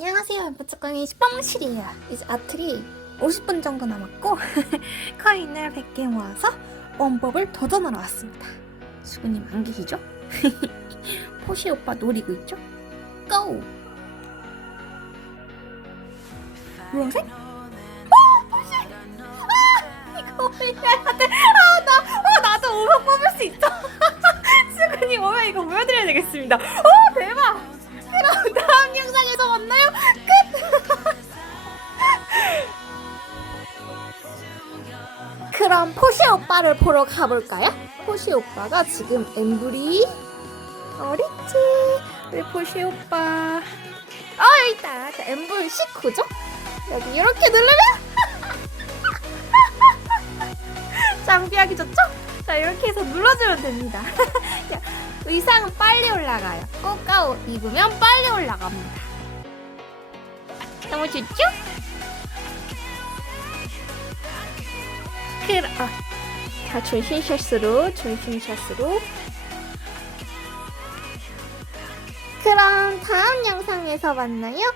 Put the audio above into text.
안녕하세요. 연포특강의 뻥실이에요. 이제 아틀이 50분 정도 남았고 코인을 100개 모아서 원법을 도전하러 왔습니다. 수구님 안 계시죠? 포시 오빠 노리고 있죠? 고! 노란색? 어! 포시! 아! 이거 올려야 돼! 아! 나! 어, 나도 5번 뽑을 수 있어! 수구님 오면 이거 보여드려야 되겠습니다. 오! 대박! 그럼 포시 오빠를 보러 가볼까요? 포시 오빠가 지금 엠브리 어딨지? 우리 포시 오빠. 아 여기 있다. 자, 엠블 19죠? 여기 이렇게 누르면 장비하기 좋죠? 자 이렇게 해서 눌러주면 됩니다. 야, 의상은 빨리 올라가요. 꽃가옷 입으면 빨리 올라갑니다. 너무 좋죠? 그럼 아, 자 조심샷으로 조심샷으로 그럼 다음 영상에서 만나요.